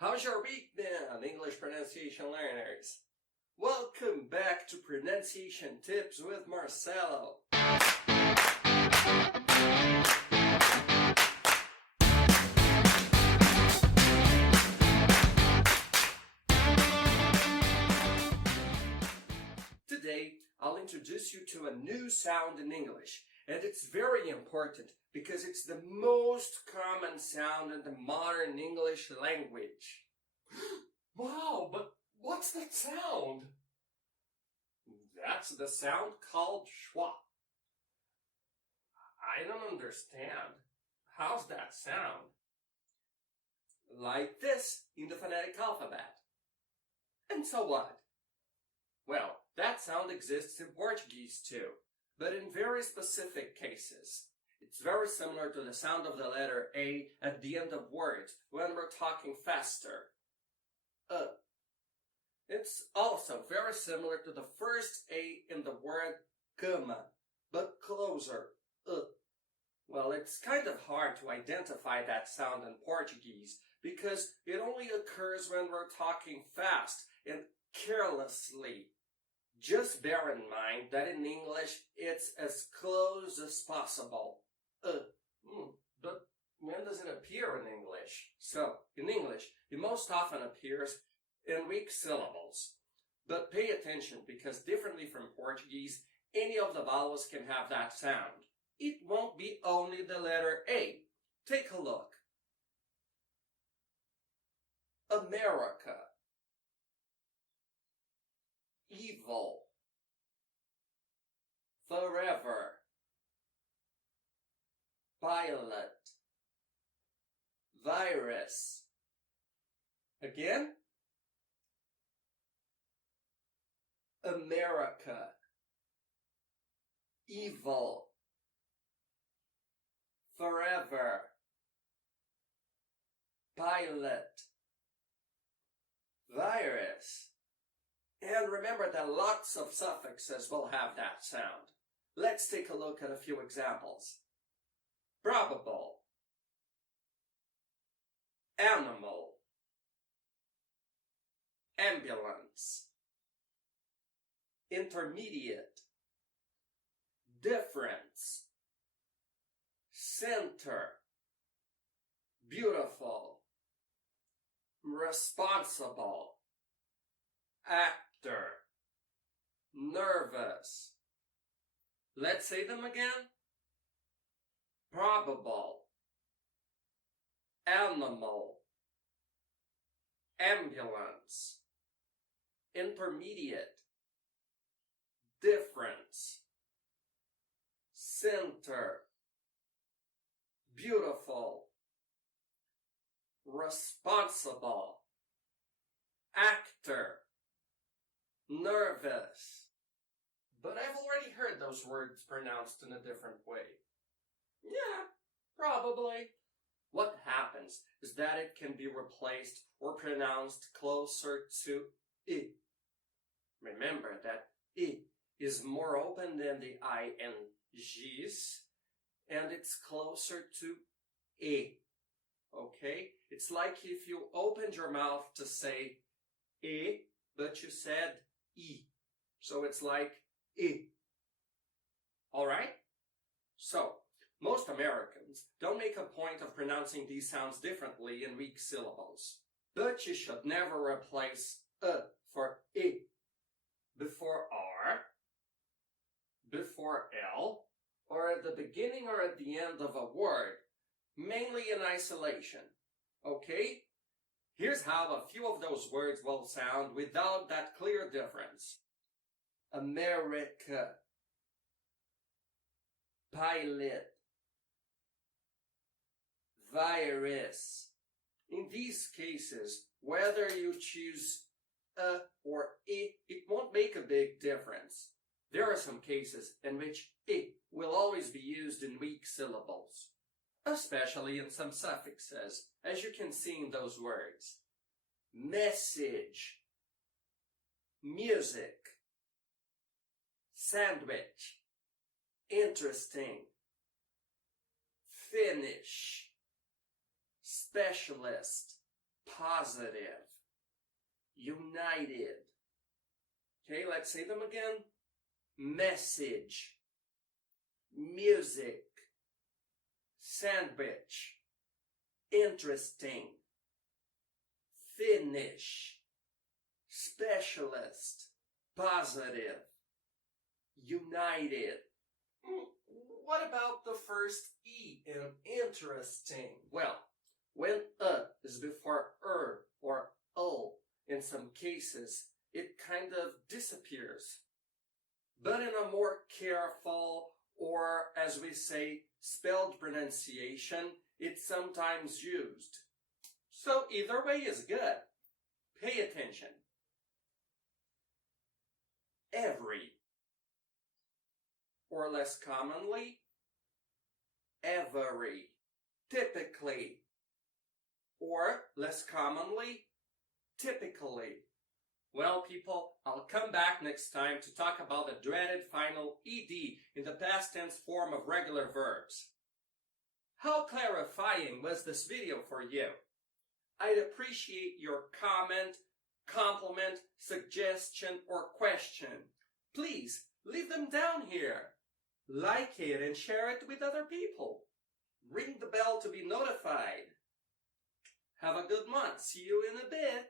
How's your week been, English pronunciation learners? Welcome back to Pronunciation Tips with Marcelo. Today, I'll introduce you to a new sound in English, and it's very important because it's the most common sound in the modern English language. Wow, but what's that sound? That's the sound called schwa. I don't understand. How's that sound? Like this in the phonetic alphabet. And so what? Well, that sound exists in Portuguese too, but in very specific cases. It's very similar to the sound of the letter A at the end of words when we're talking faster. It's also very similar to the first A in the word cama, but closer. Well, it's kind of hard to identify that sound in Portuguese because it only occurs when we're talking fast and carelessly. Just bear in mind that in English, it's as close as possible. But when does it appear in English? So, in English, it most often appears in weak syllables. But pay attention because differently from Portuguese, any of the vowels can have that sound. It won't be only the letter A. Take a look. America. Evil. Forever. Violet. Virus. Again. America. Evil. Forever. Pilot. Virus. And remember that lots of suffixes will have that sound. Let's take a look at a few examples. Probable. Animal. Ambulance. Intermediate. Difference. Center. Beautiful. Responsible. Actor. Nervous. Let's say them again. Probable. Animal. Ambulance. Intermediate. Difference. Center. Beautiful. Responsible. Actor. Nervous. But I've already heard those words pronounced in a different way. Yeah, probably. What happens is that it can be replaced or pronounced closer to I. Remember that I is more open than the INGs, and it's closer to E. Okay? It's like if you opened your mouth to say E, but you said E. So it's like I. Alright? So, most Americans don't make a point of pronouncing these sounds differently in weak syllables. But you should never replace for I before R, before L, or at the beginning or at the end of a word, mainly in isolation. Okay? Here's how a few of those words will sound without that clear difference. America. Pilot. Virus. In these cases, whether you choose a or I, it won't make a big difference. There are some cases in which I will always be used in weak syllables, especially in some suffixes, as you can see in those words. Message. Music. Sandwich. Interesting. Finish. Specialist. positive, united. Okay, let's say them again. Message, music, sandwich, interesting, finish, specialist, positive, united. What about the first E in interesting? Well, when is before or o, in some cases, it kind of disappears. But in a more careful, or as we say, spelled pronunciation, it's sometimes used. So either way is good. Pay attention. Every, or less commonly, every, typically, or less commonly, typically. Well, people, I'll come back next time to talk about the dreaded final ed in the past tense form of regular verbs. How clarifying was this video for you? I'd appreciate your comment, compliment, suggestion, or question. Please, leave them down here. Like it and share it with other people. Ring the bell to be notified. Have a good month. See you in a bit.